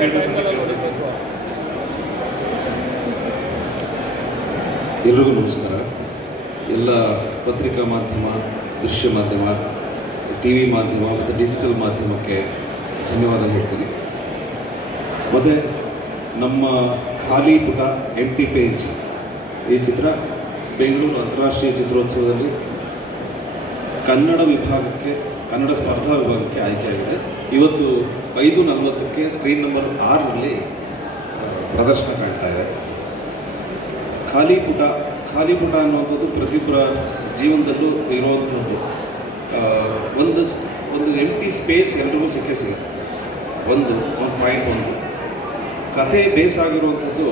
ಹೇಳಬೇಕಂತ ಕೇಳ್ಕೊಳ್ತೀನಿ. ಎಲ್ರಿಗೂ ನಮಸ್ಕಾರ. ಎಲ್ಲ ಪತ್ರಿಕಾ ಮಾಧ್ಯಮ, ದೃಶ್ಯ ಮಾಧ್ಯಮ, ಟಿ ವಿ ಮಾಧ್ಯಮ ಮತ್ತು ಡಿಜಿಟಲ್ ಮಾಧ್ಯಮಕ್ಕೆ ಧನ್ಯವಾದ ಹೇಳ್ತೀನಿ. ಮತ್ತು ನಮ್ಮ ಖಾಲಿ ಪುಟ ಎಂಟಿ ಪೇಜ್ ಈ ಚಿತ್ರ ಬೆಂಗಳೂರು ಅಂತಾರಾಷ್ಟ್ರೀಯ ಚಿತ್ರೋತ್ಸವದಲ್ಲಿ ಕನ್ನಡ ವಿಭಾಗಕ್ಕೆ, ಕನ್ನಡ ಸ್ಪರ್ಧಾ ವಿಭಾಗಕ್ಕೆ ಆಯ್ಕೆಯಾಗಿದೆ. ಇವತ್ತು 5:40ಕ್ಕೆ ಸ್ಕ್ರೀನ್ ನಂಬರ್ 6ರಲ್ಲಿ ಪ್ರದರ್ಶನ ಕಾಣ್ತಾ ಇದೆ. ಖಾಲಿ ಪುಟ ಅನ್ನುವಂಥದ್ದು ಪ್ರತಿಯೊಬ್ಬರ ಜೀವನದಲ್ಲೂ ಇರುವಂಥದ್ದು. ಒಂದು ಎಂಟಿ ಸ್ಪೇಸ್ ಎಲ್ರಿಗೂ ಸಿಗುತ್ತೆ. ಒಂದು ಪಾಯಿಂಟ್. ಕತೆ ಬೇಸಾಗಿರುವಂಥದ್ದು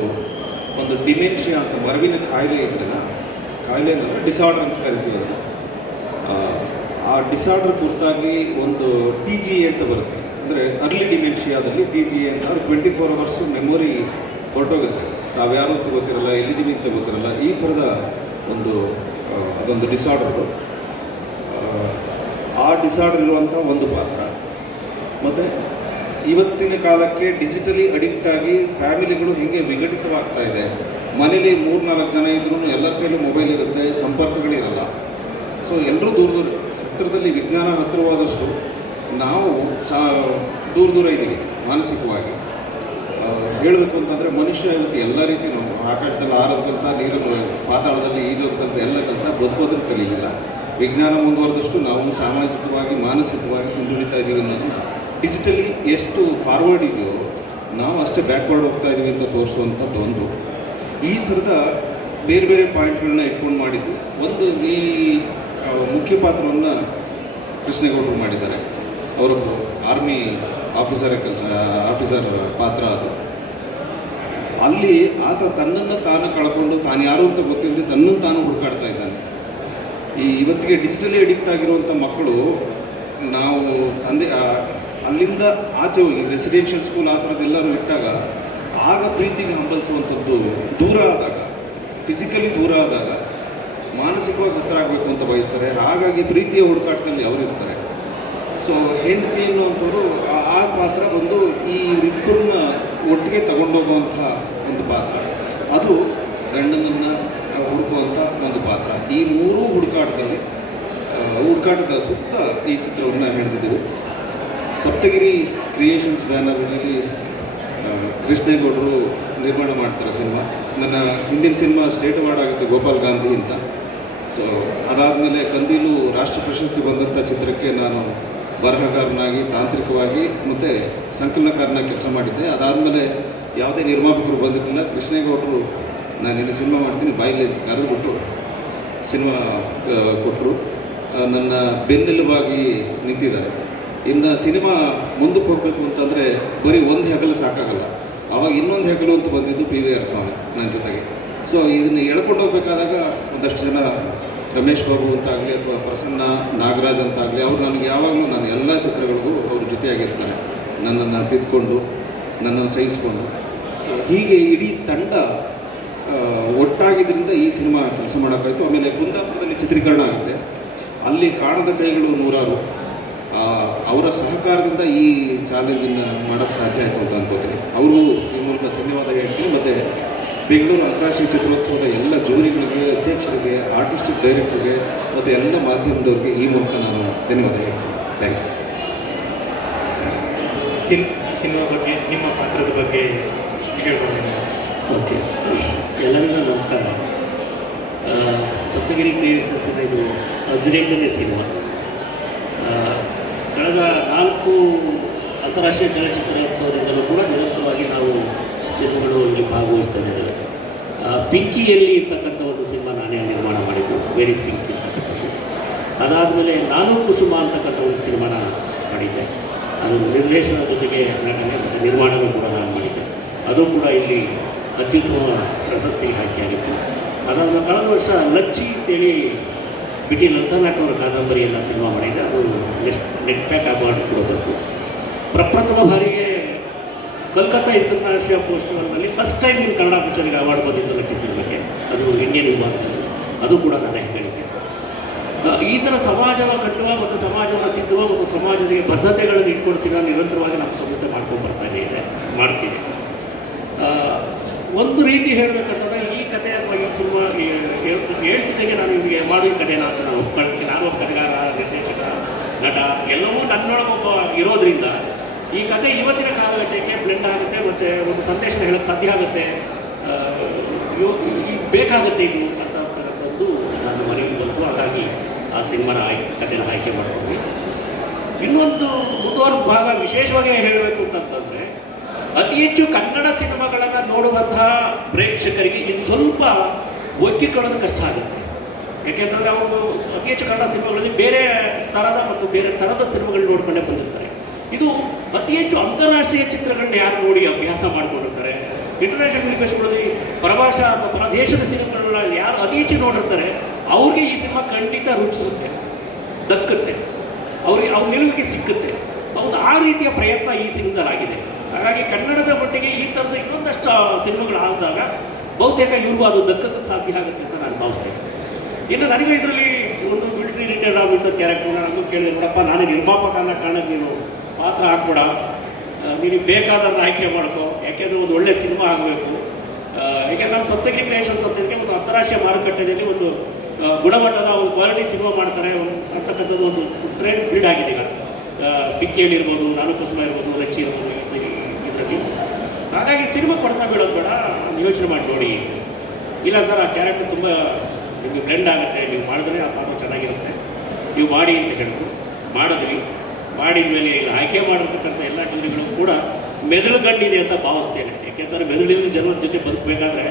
ಒಂದು ಡಿಮೆನ್ಷಿಯಾ ಅಂತ, ಮರವಿನ ಕಾಯಿಲೆ ಕಾಯಿಲೆನ ಡಿಸಾರ್ಡರ್ ಅಂತ ಕರಿತೀವಿ ಅದನ್ನು. ಆ ಡಿಸಾರ್ಡರ್ ಕುರಿತಾಗಿ ಒಂದು TGA ಅಂತ ಬರುತ್ತೆ, ಅಂದರೆ ಅರ್ಲಿ ಡಿಮೆನ್ಷಿಯಾದಲ್ಲಿ TGA ಅಂತ. ಅದು 24 hours ಮೆಮೊರಿ ಹೊರಟೋಗುತ್ತೆ. ತಾವ್ಯಾರು ಅಂತ ಗೊತ್ತಿರಲ್ಲ, ಎಲ್ಲಿದ್ದೀವಿ ಅಂತ ಗೊತ್ತಿರಲ್ಲ. ಈ ಥರದ ಅದೊಂದು ಡಿಸಾರ್ಡರು. ಆ ಡಿಸಾರ್ಡರ್ ಇರುವಂಥ ಒಂದು ಪಾತ್ರ. ಮತ್ತು ಇವತ್ತಿನ ಕಾಲಕ್ಕೆ ಡಿಜಿಟಲಿ ಅಡಿಕ್ಟ್ ಆಗಿ ಫ್ಯಾಮಿಲಿಗಳು ಹೇಗೆ ವಿಘಟಿತವಾಗ್ತಾ ಇದೆ. ಮನೇಲಿ 3-4 ಜನ ಇದ್ರೂ ಎಲ್ಲರ ಕೈಲೂ ಮೊಬೈಲ್ ಇರುತ್ತೆ, ಸಂಪರ್ಕಗಳಿರಲ್ಲ. ಸೊ ಎಲ್ಲರೂ ಹತ್ತಿರದಲ್ಲಿ ವಿಜ್ಞಾನ ಹತ್ತಿರವಾದಷ್ಟು ನಾವು ದೂರ ಇದ್ದೀವಿ ಮಾನಸಿಕವಾಗಿ. ಹೇಳಬೇಕು ಅಂತಂದರೆ ಮನುಷ್ಯ ಇವತ್ತು ಎಲ್ಲ ರೀತಿ ನಾವು ಆಕಾಶದಲ್ಲಿ ಹಾರೋದು ಕಲಿತ, ನೀರಲ್ಲಿ ಪಾತಾಳದಲ್ಲಿ ಈಜೋದು ಕಲಿತ, ಎಲ್ಲ ಕಲಿತ, ಬದುಕೋದನ್ನು ಕಲಿಯಿಲ್ಲ. ವಿಜ್ಞಾನ ಮುಂದುವರೆದಷ್ಟು ನಾವು ಸಾಮಾಜಿಕವಾಗಿ, ಮಾನಸಿಕವಾಗಿ ಹಿಂದುಳಿತಾ ಇದ್ದೀವಿ ಅನ್ನೋದನ್ನ, ಡಿಜಿಟಲಿ ಎಷ್ಟು ಫಾರ್ವರ್ಡ್ ಇದೆಯೋ ನಾವು ಅಷ್ಟೇ ಬ್ಯಾಕ್ವರ್ಡ್ ಹೋಗ್ತಾ ಇದ್ದೀವಿ ಅಂತ ತೋರಿಸುವಂಥದ್ದು ಒಂದು. ಈ ಥರದ ಬೇರೆ ಬೇರೆ ಪಾಯಿಂಟ್ಗಳನ್ನ ಇಟ್ಕೊಂಡು ಮಾಡಿದ್ದು ಒಂದು. ಈ ಮುಖ್ಯ ಪಾತ್ರವನ್ನು ಕೃಷ್ಣೇಗೌಡರು ಮಾಡಿದ್ದಾರೆ. ಅವರು ಆರ್ಮಿ ಆಫೀಸರ್ ಪಾತ್ರ ಅದು. ಅಲ್ಲಿ ಆತ ತನ್ನನ್ನು ತಾನು ಕಳ್ಕೊಂಡು, ತಾನು ಯಾರು ಅಂತ ಗೊತ್ತಿಲ್ಲದೆ ತನ್ನನ್ನು ತಾನು ಹುಡುಕಾಡ್ತಾ ಇದ್ದಾನೆ. ಇವತ್ತಿಗೆ ಡಿಜಿಟಲಿ ಅಡಿಕ್ಟ್ ಆಗಿರುವಂಥ ಮಕ್ಕಳು, ನಾವು ಅಲ್ಲಿಂದ ಆಚೆ ಹೋಗಿ ರೆಸಿಡೆನ್ಷಿಯಲ್ ಸ್ಕೂಲ್ ಆ ಥರದ್ದೆಲ್ಲರೂ ಇಟ್ಟಾಗ, ಆಗ ಪ್ರೀತಿಗೆ ಹಂಬಲಿಸುವಂಥದ್ದು ದೂರ ಆದಾಗ, ಫಿಸಿಕಲಿ ದೂರ ಆದಾಗ ಮಾನಸಿಕವಾಗಿ ಹತ್ತಿರ ಆಗಬೇಕು ಅಂತ ಬಯಸ್ತಾರೆ. ಹಾಗಾಗಿ ಪ್ರೀತಿಯ ಹುಡುಕಾಟದಲ್ಲಿ ಅವರಿರ್ತಾರೆ. ಸೊ ಹೆಂಡತಿ ಅನ್ನುವಂಥವ್ರು ಆ ಪಾತ್ರ ಬಂದು ಈ ಇಬ್ಬರನ್ನ ಒಟ್ಟಿಗೆ ತಗೊಂಡೋಗುವಂಥ ಒಂದು ಪಾತ್ರ. ಅದು ಗಂಡನನ್ನು ಹುಡುಕುವಂಥ ಒಂದು ಪಾತ್ರ. ಈ ಮೂರೂ ಹುಡುಕಾಟದ ಸುತ್ತ ಈ ಚಿತ್ರವನ್ನು ಹಿಡಿದಿದ್ದೀವಿ. ಸಪ್ತಗಿರಿ ಕ್ರಿಯೇಷನ್ಸ್ ಬ್ಯಾನರ್ನಲ್ಲಿ ಕೃಷ್ಣೇಗೌಡರು ನಿರ್ಮಾಣ ಮಾಡ್ತಾರೆ ಸಿನಿಮಾ. ನನ್ನ ಹಿಂದಿನ ಸಿನಿಮಾ ಸ್ಟೇಟ್ ಅವಾರ್ಡ್ ಆಗಿತ್ತು, ಗೋಪಾಲ್ ಗಾಂಧಿ ಅಂತ. ಸೊ ಅದಾದಮೇಲೆ ಕಂದೀಲು ರಾಷ್ಟ್ರ ಪ್ರಶಸ್ತಿ ಬಂದಂಥ ಚಿತ್ರಕ್ಕೆ ನಾನು ಬರಹಗಾರನಾಗಿ, ತಾಂತ್ರಿಕವಾಗಿ ಮತ್ತು ಸಂಕಲನಕಾರನಾಗಿ ಕೆಲಸ ಮಾಡಿದ್ದೆ. ಅದಾದಮೇಲೆ ಯಾವುದೇ ನಿರ್ಮಾಪಕರು ಬಂದಿರಲಿಲ್ಲ. ಕೃಷ್ಣೇಗೌಡರು ನಾನೇನು ಸಿನಿಮಾ ಮಾಡ್ತೀನಿ ಬಾಯಿಲಿ ಅಂತ ಕರೆದುಬಿಟ್ಟು ಸಿನಿಮಾ ಕೊಟ್ಟರು. ನನ್ನ ಬೆನ್ನೆಲುಬಾಗಿ ನಿಂತಿದ್ದಾರೆ. ಇನ್ನು ಸಿನಿಮಾ ಮುಂದಕ್ಕೆ ಹೋಗಬೇಕು ಅಂತಂದರೆ ಬರೀ ಒಂದು ಹೆಗಲು ಸಾಕಾಗಲ್ಲ. ಆವಾಗ ಇನ್ನೊಂದು ಹೆಗಲು ಅಂತ ಬಂದಿದ್ದು PVR ಸ್ವಾಮಿ ನನ್ನ ಜೊತೆಗೆ. ಸೊ ಇದನ್ನು ಎಳ್ಕೊಂಡು ಹೋಗ್ಬೇಕಾದಾಗ ಒಂದಷ್ಟು ಜನ, ರಮೇಶ್ ಬಾಬು ಅಂತಾಗಲಿ ಅಥವಾ ಪ್ರಸನ್ನ ನಾಗರಾಜ್ ಅಂತಾಗಲಿ, ಅವರು ನನಗೆ ಯಾವಾಗಲೂ ನನ್ನ ಎಲ್ಲ ಚಿತ್ರಗಳಿಗೂ ಅವ್ರ ಜೊತೆಯಾಗಿರ್ತಾರೆ. ನನ್ನನ್ನು ತಿದ್ಕೊಂಡು, ನನ್ನನ್ನು ಸಹಿಸ್ಕೊಂಡು. ಸೊ ಹೀಗೆ ಇಡೀ ತಂಡ ಒಟ್ಟಾಗಿದ್ದರಿಂದ ಈ ಸಿನಿಮಾ ಕೆಲಸ ಮಾಡೋಕ್ಕಾಯಿತು. ಆಮೇಲೆ ಕುಂದಾಪುರದಲ್ಲಿ ಚಿತ್ರೀಕರಣ ಆಗುತ್ತೆ. ಅಲ್ಲಿ ಕಾಣದ ಕೈಗಳು ನೂರಾರು. ಅವರ ಸಹಕಾರದಿಂದ ಈ ಚಾಲೆಂಜನ್ನು ಮಾಡೋಕ್ಕೆ ಸಾಧ್ಯ ಆಯಿತು ಅಂತ ಅನ್ಕೋತೀನಿ. ಅವರು ಈ ಮೂಲಕ ಧನ್ಯವಾದ ಹೇಳ್ತೀನಿ. ಮತ್ತು ಬೆಂಗಳೂರು ಅಂತಾರಾಷ್ಟ್ರೀಯ ಚಿತ್ರೋತ್ಸವದ ಎಲ್ಲ ಜೂರಿಗಳಿಗೆ, ಅಧ್ಯಕ್ಷರಿಗೆ, ಆರ್ಟಿಸ್ಟಿಕ್ ಡೈರೆಕ್ಟರ್ಗೆ ಮತ್ತು ಎಲ್ಲ ಮಾಧ್ಯಮದವ್ರಿಗೆ ಈ ಮೂಲಕ ನಾನು ಧನ್ಯವಾದ ಹೇಳ್ತೀನಿ. Thank you. ಸಿನಿಮಾ ಬಗ್ಗೆ, ನಿಮ್ಮ ಪಾತ್ರದ ಬಗ್ಗೆ ಹೇಳ್ಬೋದು? ಓಕೆ, ಎಲ್ಲರಿಗೂ ನಮಸ್ಕಾರ. ಸಪ್ತಗಿರಿ ಕ್ರಿಯೇಷನ್ಸ್ ಇದು 18ನೇ ಸಿನಿಮಾ. ಕಳೆದ 4 ಅಂತಾರಾಷ್ಟ್ರೀಯ ಚಲನಚಿತ್ರೋತ್ಸವದಿಂದಲೂ ಕೂಡ ನಿರಂತರವಾಗಿ ನಾವು ಸಿನಿಮಾಗಳು ಇಲ್ಲಿ ಭಾಗವಹಿಸ್ತಾ ಇದ್ದೇವೆ. ಪಿಂಕಿಯಲ್ಲಿ ಇರ್ತಕ್ಕಂಥ ಒಂದು ಸಿನಿಮಾ ನಾನೇ ನಿರ್ಮಾಣ ಮಾಡಿದ್ದು, ವೇರ್ ಇಸ್ ಪಿಂಕಿ ಅಂತಕ್ಕಂಥದ್ದು. ಅದಾದಮೇಲೆ ನಾನು ಕುಸುಮ ಅಂತಕ್ಕಂಥ ಒಂದು ಸಿನಿಮಾನ ಮಾಡಿದ್ದೆ. ಅದು ನಿರ್ದೇಶನದ ಜೊತೆಗೆ ನಟನೆ ಮತ್ತು ನಿರ್ಮಾಣನೂ ಕೂಡ ನಾನು ಮಾಡಿದ್ದೆ. ಅದು ಕೂಡ ಇಲ್ಲಿ ಅತ್ಯುತ್ತಮ ಪ್ರಶಸ್ತಿಗೆ ಆಯ್ಕೆಯಾಗಿತ್ತು. ಅದಾದಮೇಲೆ ಕಳೆದ ವರ್ಷ ಲಚ್ಚಿ ಅಂತೇಳಿ BT ಲಲಿತಾನಾಥ್ ಅವರ ಕಾದಂಬರಿಯನ್ನು ಸಿನಿಮಾ ಮಾಡಿದ್ದೆ. ಅದು ನೆಟ್ ಪ್ಯಾಕ್ ಅವಾರ್ಡ್ ಕೂಡ ಬಂತು. ಪ್ರಪ್ರಥಮ ಬಾರಿಗೆ ಕಲ್ಕತ್ತಾ ಇಂಟರ್ನ್ಯಾಷನಲ್ ಫೆಸ್ಟಿವಲ್ನಲ್ಲಿ ಫಸ್ಟ್ ಟೈಮ್ ಇನ್ ಕನ್ನಡ ಪಿಕ್ಚರ್ಗೆ ಅವಾರ್ಡ್ ಬಂದಿತ್ತು ಲಚ್ಚಿ ಸಿನಿಮಾಕ್ಕೆ. ಅದು ಇಂಡಿಯನ್ ವಿಭಾಗದಲ್ಲಿ. ಅದು ಕೂಡ ನನ್ನ ಹೆಗ್ಗಳಿಕೆ. ಈ ಥರ ಸಮಾಜವನ್ನು ಕಟ್ಟುವ ಮತ್ತು ಸಮಾಜವನ್ನು ತಿದ್ದುವ ಮತ್ತು ಸಮಾಜದ ಬದ್ಧತೆಗಳನ್ನು ಇಟ್ಕೊಡಿಸಿ ನಾನು ನಿರಂತರವಾಗಿ ನಮ್ಮ ಸಂಸ್ಥೆ ಮಾಡ್ಕೊಂಡು ಬರ್ತಾನೆ ಮಾಡ್ತೀವಿ. ರೀತಿ ಹೇಳಬೇಕಂತಂದ್ರೆ ಈ ಕಥೆ ಅಥವಾ ಈ ಸಿನಿಮಾ ಹೇಳ್ತಿದ್ದೆಗೆ ನಾನು ನಿಮಗೆ ಮಾಡೋ ಈ ಕಥೆನ ಅಂತ ನಾನು ಒಪ್ಕೊಳ್ತೀನಿ. ನಾನು ಒಬ್ಬ ಕಥೆಗಾರ, ನಿರ್ದೇಶಕ, ನಟ ಎಲ್ಲವೂ ನನ್ನೊಳಗೊಬ್ಬ ಇರೋದ್ರಿಂದ ಈ ಕಥೆ ಇವತ್ತಿನ ಕಾಲಘಟ್ಟಕ್ಕೆ ಬ್ಲೆಂಡ್ ಆಗುತ್ತೆ ಮತ್ತು ಒಂದು ಸಂದೇಶನ ಹೇಳೋಕ್ಕೆ ಸಾಧ್ಯ ಆಗುತ್ತೆ, ಬೇಕಾಗುತ್ತೆ ಇದು ಅಂತಕ್ಕಂಥದ್ದು ನಾನು ಮನೆಗೆ ಬಂತು. ಹಾಗಾಗಿ ಆ ಸಿನಿಮಾನ ಕಥೆನ ಆಯ್ಕೆ ಮಾಡ್ಕೊಂಡ್ವಿ. ಇನ್ನೊಂದು ಮುಂದುವರೆದ ಭಾಗ ವಿಶೇಷವಾಗಿ ಹೇಳಬೇಕು ಅಂತಂತಂದರೆ, ಅತಿ ಹೆಚ್ಚು ಕನ್ನಡ ಸಿನಿಮಾಗಳನ್ನು ನೋಡುವಂತಹ ಪ್ರೇಕ್ಷಕರಿಗೆ ಇದು ಸ್ವಲ್ಪ ಒಗ್ಗಿಕೊಳ್ಳೋದು ಕಷ್ಟ ಆಗುತ್ತೆ. ಯಾಕೆಂತಂದರೆ ಅವರು ಅತಿ ಹೆಚ್ಚು ಕನ್ನಡ ಸಿನಿಮಾಗಳಲ್ಲಿ ಬೇರೆ ಸ್ತರದ ಮತ್ತು ಬೇರೆ ಥರದ ಸಿನಿಮಾಗಳು ನೋಡ್ಕೊಂಡೇ ಬಂದಿರ್ತಾರೆ. ಇದು ಅತಿ ಹೆಚ್ಚು ಅಂತಾರಾಷ್ಟ್ರೀಯ ಚಿತ್ರಗಳನ್ನ ಯಾರು ನೋಡಿ ಅಭ್ಯಾಸ ಮಾಡ್ಕೊಂಡಿರ್ತಾರೆ, ಇಂಟರ್ನ್ಯಾಷನಲ್ ಫಿಲ್ಮ್ ಫೆಸ್ಟಿವಲಲ್ಲಿ ಪರಭಾಷಾ ಅಥವಾ ಪರದೇಶದ ಸಿನಿಮಾಗಳನ್ನ ಯಾರು ಅತಿ ಹೆಚ್ಚು ನೋಡಿರ್ತಾರೆ ಅವ್ರಿಗೆ ಈ ಸಿನಿಮಾ ಖಂಡಿತ ರುಚಿಸುತ್ತೆ, ದಕ್ಕುತ್ತೆ, ಅವ್ರ ನಿಲುವಿಗೆ ಸಿಕ್ಕುತ್ತೆ. ಹೌದು, ಆ ರೀತಿಯ ಪ್ರಯತ್ನ ಈ ಸಿನಿಮಾದಲ್ಲಾಗಿದೆ. ಹಾಗಾಗಿ ಕನ್ನಡದ ಮಟ್ಟಿಗೆ ಈ ಥರದ ಇನ್ನೊಂದಷ್ಟು ಸಿನಿಮಾಗಳು ಆದಾಗ ಬಹುತೇಕ ಇವ್ರಿಗೂ ಅದು ದಕ್ಕಕ್ಕೆ ಸಾಧ್ಯ ಆಗುತ್ತೆ ಅಂತ ನಾನು ಭಾವಿಸ್ತೇನೆ. ಇನ್ನು ನನಗೆ ಇದರಲ್ಲಿ ಒಂದು ಮಿಲಿಟರಿ ರಿಟೈರ್ಡ್ ಆಫೀಸರ್ ಕ್ಯಾರೆಕ್ಟರ್ನ ನಾನು ಕೇಳಿದೆ, ನೋಡಪ್ಪ ನಾನೇ ನಿರ್ಮಾಪಕ ಅನ್ನೋ ಕಾರಣಕ್ಕೆ ನೀನು ಪಾತ್ರ ಹಾಕ್ಬೇಡ, ನಿನಗೆ ಬೇಕಾದನ್ನು ಆಯ್ಕೆ ಮಾಡ್ಕೋ, ಯಾಕೆಂದರೆ ಒಂದು ಒಳ್ಳೆ ಸಿನಿಮಾ ಆಗಬೇಕು. ಯಾಕೆಂದರೆ ನಮ್ಮ ಸಪ್ತಗಿರಿ ಕ್ರಿಯೇಷನ್ಸ್ ಅಂತಂದರೆ ಒಂದು ಅಂತಾರಾಷ್ಟ್ರೀಯ ಮಾರುಕಟ್ಟೆಯಲ್ಲಿ ಒಂದು ಗುಣಮಟ್ಟದ ಒಂದು ಕ್ವಾಲಿಟಿ ಸಿನಿಮಾ ಮಾಡ್ತಾರೆ ಅಂತಕ್ಕಂಥದ್ದು ಒಂದು ಟ್ರೆಂಡ್ ಬಿಲ್ಡ್ ಆಗಿದೆ ಈಗ. ಪಿಕ್ಕಿಯಲ್ಲಿರ್ಬೋದು, ನಾನು ಕುಸುಮ ಇರ್ಬೋದು, ಲಚ್ಚಿ ಇರ್ಬೋದು, ಇದರಲ್ಲಿ. ಹಾಗಾಗಿ ಸಿನಿಮಾ ಕೊಡ್ತಾ ಬೀಳೋದು ಬೇಡ, ಯೋಚನೆ ಮಾಡಿ ನೋಡಿ. ಇಲ್ಲ ಸರ್, ಆ ಕ್ಯಾರೆಕ್ಟರ್ ತುಂಬ ನಿಮಗೆ ಬ್ಲೆಂಡ್ ಆಗುತ್ತೆ, ನೀವು ಮಾಡಿದ್ರೆ ಆ ಪಾತ್ರ ಚೆನ್ನಾಗಿರುತ್ತೆ, ನೀವು ಮಾಡಿ ಅಂತ ಹೇಳಿದ್ರು. ಮಾಡಿದ್ವಿ. ಮಾಡಿದ ಮೇಲೆ ಈಗ ಆಯ್ಕೆ ಮಾಡಿರ್ತಕ್ಕಂಥ ಎಲ್ಲ ಜನರುಗಳು ಕೂಡ ಮೆದುಳು ಗಂಡಿದೆ ಅಂತ ಭಾವಿಸ್ತೇನೆ. ಯಾಕೆಂದರೆ ಮೆದುಳಿನ ಜನರ ಜೊತೆ ಬದುಕಬೇಕಾದ್ರೆ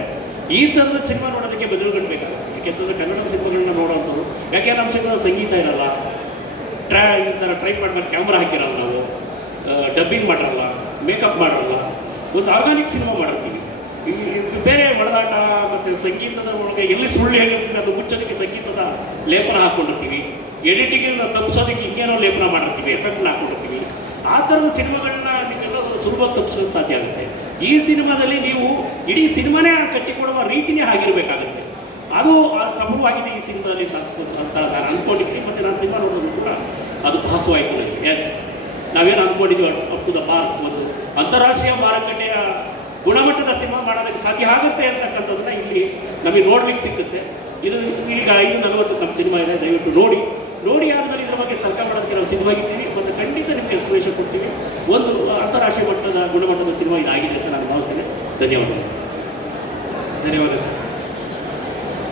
ಈ ಥರದ ಸಿನಿಮಾ ನೋಡೋದಕ್ಕೆ ಮೆದುಳು ಗಂಡು ಬೇಕಾಗುತ್ತೆ. ಯಾಕೆಂತಂದರೆ ಕನ್ನಡದ ಸಿನಿಮಾಗಳನ್ನ ನೋಡೋಂಥವ್ರು, ಯಾಕೆ ನಮ್ಮ ಸಿನಿಮಾದ ಸಂಗೀತ ಇರಲ್ಲ, ಈ ಥರ ಟ್ರೈಪ್ ಮಾಡ್ಬೇಕು, ಕ್ಯಾಮ್ರಾ ಹಾಕಿರಲ್ಲ, ನಾವು ಡಬ್ಬಿಂಗ್ ಮಾಡಿರಲ್ಲ, ಮೇಕಪ್ ಮಾಡಿರಲ್ಲ, ಒಂದು ಆರ್ಗಾನಿಕ್ ಸಿನಿಮಾ ಮಾಡಿರ್ತೀವಿ. ಈ ಬೇರೆ ಹೊಡೆದಾಟ ಮತ್ತು ಸಂಗೀತದ ಒಳಗೆ ಎಲ್ಲಿ ಸುಳ್ಳು ಹೇಳಿರ್ತೀವಿ ಅದು ಮುಚ್ಚೋದಕ್ಕೆ ಸಂಗೀತದ ಲೇಪನ ಹಾಕ್ಕೊಂಡಿರ್ತೀವಿ, ಎಡಿಟಿಂಗನ್ನು ತಪ್ಪಿಸೋದಕ್ಕೆ ಹಿಂಗೇನೋ ಲೇಪನ ಮಾಡಿರ್ತೀವಿ, ಎಫೆಕ್ಟ್ನ ಹಾಕ್ಕೊಂಡಿರ್ತೀವಿ. ಆ ಥರದ ಸಿನಿಮಾಗಳನ್ನ ನಿಮಗೆಲ್ಲ ಸುಲಭವಾಗಿ ತಪ್ಪಿಸೋದು ಸಾಧ್ಯ ಆಗುತ್ತೆ. ಈ ಸಿನಿಮಾದಲ್ಲಿ ನೀವು ಇಡೀ ಸಿನಿಮಾನೇ ಕಟ್ಟಿಕೊಡುವ ರೀತಿಯೇ ಆಗಿರಬೇಕಾಗುತ್ತೆ. ಅದು ಸಫಲವಾಗಿದೆ ಈ ಸಿನಿಮಾದಲ್ಲಿ ಅಂತ ನಾನು ಅಂದ್ಕೊಂಡಿದ್ದೀನಿ. ಮತ್ತು ನಾನು ಸಿನಿಮಾ ನೋಡೋದು ಕೂಡ ಅದು ಭಾಸವಾಯಿತು ನನಗೆ. ಎಸ್, ನಾವೇನು ಅಂದ್ಕೊಂಡಿದ್ದೀವಿ ಅಪ್ ಟು ದ ಮಾರ್ಕ್, ಒಂದು ಅಂತಾರಾಷ್ಟ್ರೀಯ ಮಾರುಕಟ್ಟೆಯ ಗುಣಮಟ್ಟದ ಸಿನಿಮಾ ಮಾಡೋದಕ್ಕೆ ಸಾಧ್ಯ ಆಗುತ್ತೆ ಅಂತಕ್ಕಂಥದ್ದನ್ನ ಇಲ್ಲಿ ನಮಗೆ ನೋಡ್ಲಿಕ್ಕೆ ಸಿಕ್ಕುತ್ತೆ. ಇದು ಈಗ 5:40 ನಮ್ಮ ಸಿನಿಮಾ ಇದೆ, ದಯವಿಟ್ಟು ನೋಡಿ ಆದಮೇಲೆ ಇದ್ರ ಬಗ್ಗೆ ತರ್ಕ ಮಾಡೋದಕ್ಕೆ ನಾವು ಸಿದ್ಧವಾಗಿರ್ತೀವಿ ಮತ್ತು ಖಂಡಿತ ನಿಮಗೆ ಎಕ್ಸ್ಪ್ಲೇಷನ್ ಕೊಡ್ತೀವಿ. ಒಂದು ಅಂತಾರಾಷ್ಟ್ರೀಯ ಮಟ್ಟದ ಗುಣಮಟ್ಟದ ಸಿನಿಮಾ ಇದಾಗಿದೆ ಅಂತ ನಾನು ಭಾವಿಸ್ತೇನೆ. ಧನ್ಯವಾದಗಳು. ಧನ್ಯವಾದ ಸರ್.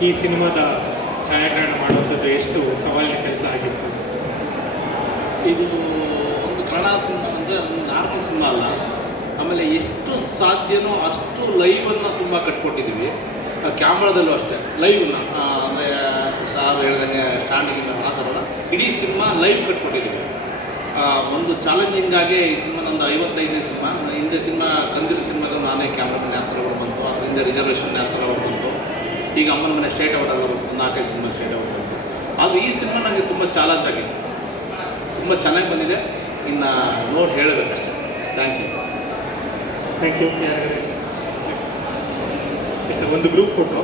ಈ ಸಿನಿಮಾದ ಛಾಯಾಗ್ರಹಣ ಮಾಡುವಂಥದ್ದು ಎಷ್ಟು ಸವಾಲಿನ ಕೆಲಸ ಆಗಿತ್ತು? ಇದು ಒಂದು ಕನ್ನಡ ಸಿನಿಮಾ ಅಂದರೆ ಒಂದು ನಾರ್ಮಲ್ ಸಿನಿಮಾ ಅಲ್ಲ. ಆಮೇಲೆ ಎಷ್ಟು ಸಾಧ್ಯನೋ ಅಷ್ಟು ಲೈವನ್ನು ತುಂಬ ಕಟ್ಕೊಟ್ಟಿದ್ದೀವಿ. ಕ್ಯಾಮ್ರಾದಲ್ಲೂ ಅಷ್ಟೇ ಲೈವ್ನ, ಅಂದರೆ ಸಾರ್ ಹೇಳ್ದಂಗೆ ಸ್ಟ್ಯಾಂಡಿಂಗ್ ಆ ಥರದ ಇಡೀ ಸಿನಿಮಾ ಲೈವ್ ಕಟ್ಕೊಟ್ಟಿದ್ದೀವಿ. ಒಂದು ಚಾಲೆಂಜಿಂಗಾಗಿ ಈ ಸಿನಿಮಾ ನಂದು 55ನೇ ಸಿನಿಮಾ. ಹಿಂದೆ ಸಿನಿಮಾ ಕಂದಿರು ಸಿನಿಮಾಗೂ ನಾನೇ ಕ್ಯಾಮ್ರಾ ನ್ಯಾಸರ್ ಅವಾರ್ಡ್ ಬಂತು, ಅದರಿಂದ ರಿಸರ್ವೇಷನ್ ನ್ಯಾಸರ್ ಅವಾರ್ಡ್ ಬಂತು. ಈಗ ಅಮ್ಮನ ಮನೆ ಸ್ಟೇಟ್ ಅವಾರ್ಡ್ ಅಲ್ಲ ಬಂತು, 4-5 ಸಿನಿಮಾ ಸ್ಟೇಟ್ ಅವಾರ್ಡ್ ಬಂತು. ಆದರೂ ಈ ಸಿನಿಮಾ ನನಗೆ ತುಂಬ ಚಾಲೆಂಜ್ ಆಗಿತ್ತು, ತುಂಬ ಚೆನ್ನಾಗಿ ಬಂದಿದೆ. ಇನ್ನು ನೋಡಿ ಹೇಳಬೇಕಷ್ಟೇ. Thank you. Thank you. ಯಾರು? ಎಸ್ ಸರ್, ಒಂದು ಗ್ರೂಪ್ ಫೋಟೋ.